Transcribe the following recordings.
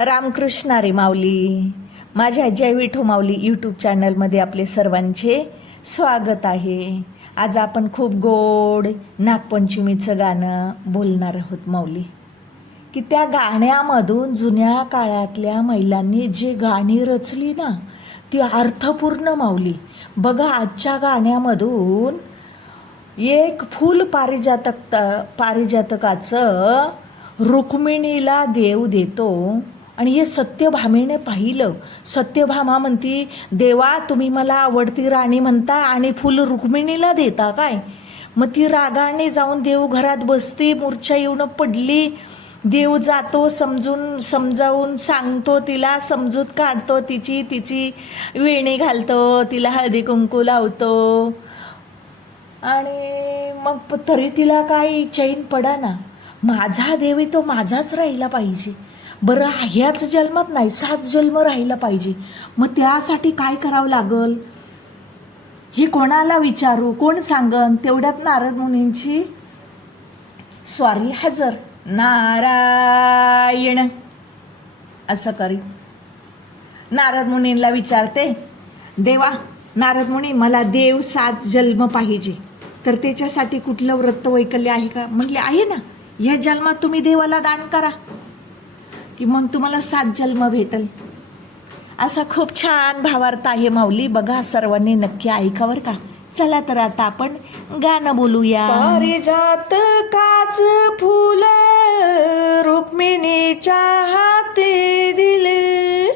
रामकृष्णारी माऊली. माझ्या जय विठू माऊली यूट्यूब चॅनलमध्ये आपले सर्वांचे स्वागत आहे. आज आपण खूप गोड नागपंचमीचं गाणं बोलणार आहोत माऊली. की त्या गाण्यामधून जुन्या काळातल्या महिलांनी जी गाणी रचली ना ती अर्थपूर्ण माऊली. बघा आजच्या गाण्यामधून एक फूल पारिजातक पारिजातकाचं रुक्मिणीला देव देतो आणि हे सत्यभामेने पाहिलं. सत्यभामा म्हणती देवा तुम्ही मला आवडती राणी म्हणता आणि फुल रुक्मिणीला देता काय? मग ती रागाने जाऊन देव घरात बसते मूर्छा येऊन पडली. देव जातो समजून समजावून सांगतो तिला समजूत काढतो तिची तिची वेणी घालतो तिला हळदी कुंकू लावतो. आणि मग तरी तिला काही चैन पडा ना. माझा देवी तो माझाच राहिला पाहिजे. बरं ह्याच जन्मात नाही सात जन्म राहिला पाहिजे. मग त्यासाठी काय करावं लागल? हे कोणाला विचारू? कोण सांगन? तेवढ्यात नारद मुनींची स्वारी हजर. नारायण. असं करी नारद मुनींला विचारते देवा नारद मुनी मला देव सात जन्म पाहिजे. तर त्याच्यासाठी कुठलं व्रत वैकल्य आहे का? म्हटले आहे ना. ह्या जन्मात तुम्ही देवाला दान करा. की मग तुम्हाला सात जन्म भेटल. असा खूप छान भावार्थ आहे माऊली. बघा सर्वांनी नक्की ऐकावर का? चला तर आता आपण गाणं बोलूया. पारिजात काच फुल रुक्मिणीच्या हाती दिले.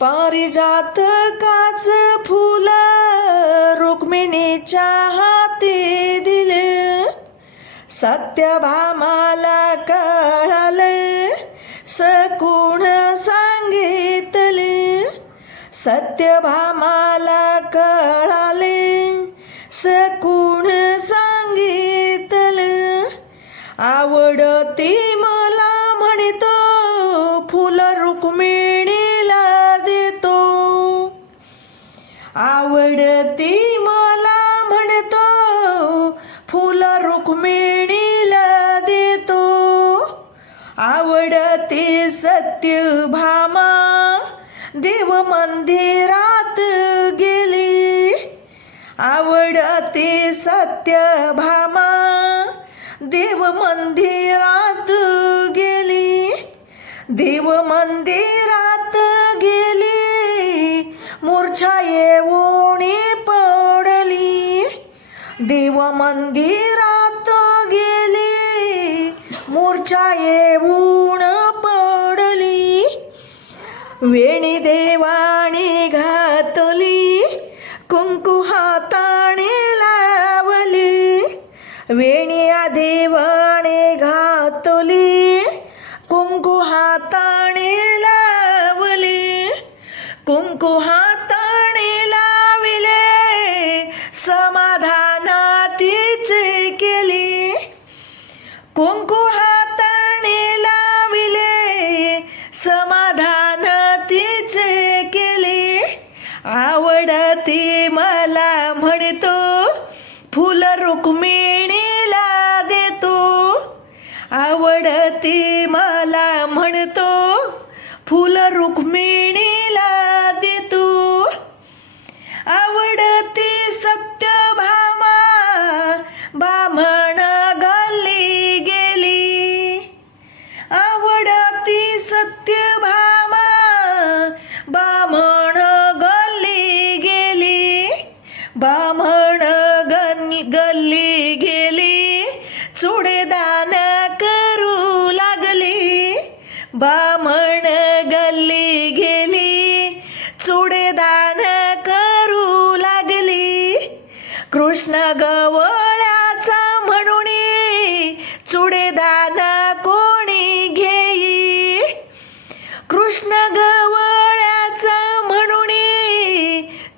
पारिजात काच फुल रुक्मिणीच्या हाती दिले. सत्यभामाला कळाले. सकुण सांगितले? सत्यभामाला कळाले. सकुण सांगितले? आवडती सत्यभामा सत्य भामा देव मंदिरात गेली. आवडते सत्य भामा देव मंदिरात गेली. देव मंदिरात गेली मूर्छा येऊणी पडली. देव मंदिरात गेली मूर्छा येऊ वेणी देवाणी घातली कुंकू हाताने लावली. वेण्या देवाणी घा आवडती गवळ्याचा म्हणून चुडेदान कोणी घेई? कृष्ण गवळ्याचा म्हणून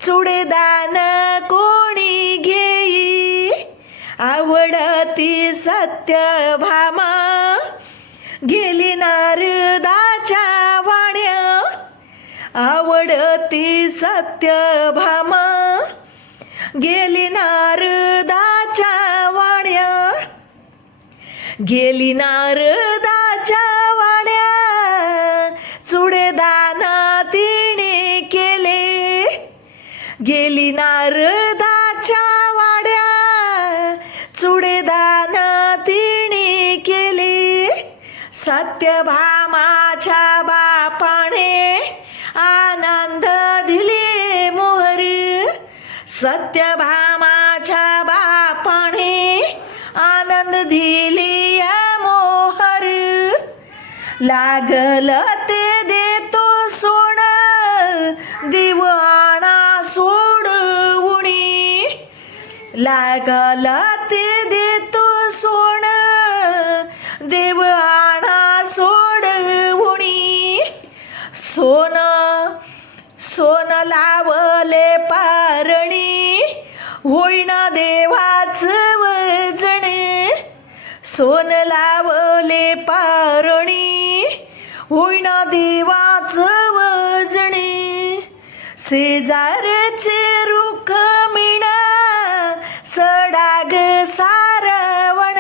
चुडेदान कोणी घेई? आवडती सत्य भामा गेली नारदाच्या वाण्या. आवडती सत्यभामा गेली नारदाच्या वाड्या. गेली नारदाच्या वाड्या. चुडेदाना तिने केले. गेली नारदाच्या वाड्या. चुडेदाना तिने केले. सत्यभामाच्या बा लागल ते देतो सोड. दिवाणा सोडवुणी लागल ते देतो सोड. देवाणा सोडवुणी सोन सोन लावले पारणी. होईना देवाच वजणे सोन लावले पारणी. होईना देवाच वजणे शेजारचे रुख मिणा सडाग सारवण.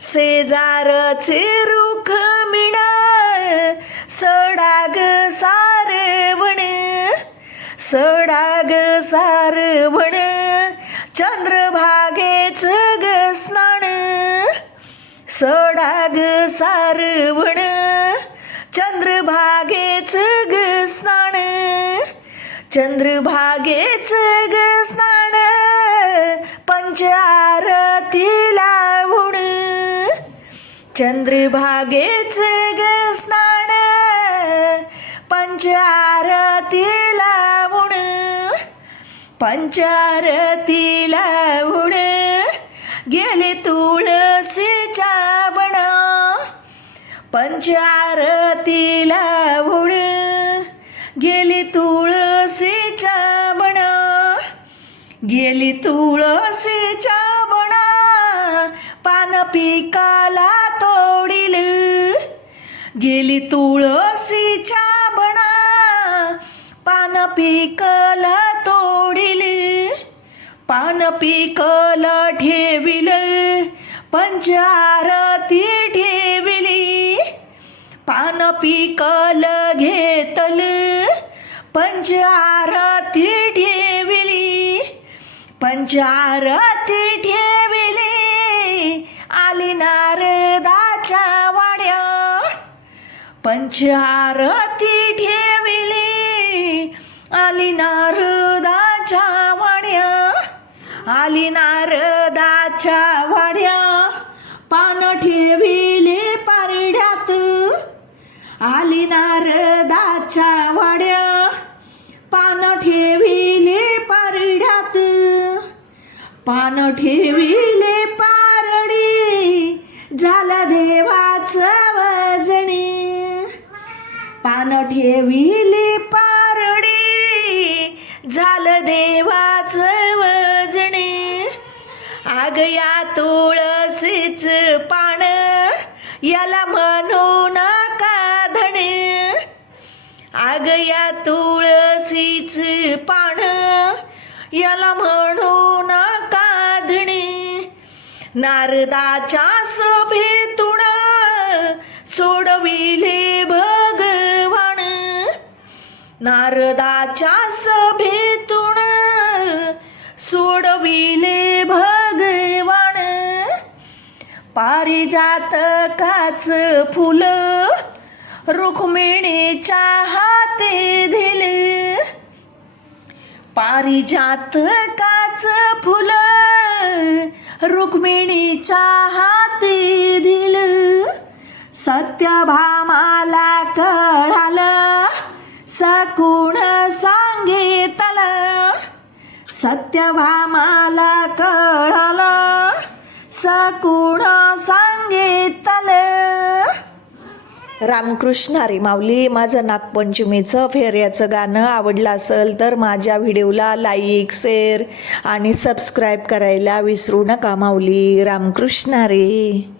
शेजारचे रुख मिणा सडाग सारवण. सडाग सारवण चंद्रभागेच गसनाण सडाग सारवण. चंद्रभागेच ग स्नान. चंद्रभागेच ग स्नान. पंच आरती लावून चंद्रभागेच ग स्नान. पंच आरती लावून पंचारती लावून गेले तुळशीच्या पंचारतीला उड गेली तुळशीच्या बणा. गेली तुळशीच्या बणा. पान पिकाला तोडील. गेली तुळशीच्या बणा. पान पिकला तोडील. पान पिकल ठेविल. पंचारती पिकल घेतल पंचारती ठेविली पंचारती ठेविली आली नारदाच्या वाड्या. पंचारती ठेविली आली नारदाच्या वाड्या. आली नारदाच्या वाड्या. नारदाच्या वाड्या पान ठेविले पारड्यात. पान ठेविले पारडी झालं देवाच वजणी पान ठेविले पारडी झालं देवाच वजणी आगया या तुळशीच पान याला म्हणू नका धणे. नारदाच्या सभेतून सोडविले भगवान. नारदाच्या सभेतून सोडविले भगवान. पारिजातकाच फुल रुक्मिणीच्या हाते दिले. पारिजातकाच फुल रुक्मिणीच्या हाती दिल. सत्यभामाला कळाल सकुण सांगितलं. सत्यभामाला कळाल सकुण सांगितलं. रामकृष्ण अरे माऊली माझं नागपंचमीचं फेऱ्याचं गाणं आवडलं असेल तर माझ्या व्हिडिओला लाईक शेअर आणि सबस्क्राईब करायला विसरू नका माऊली. रामकृष्ण अरे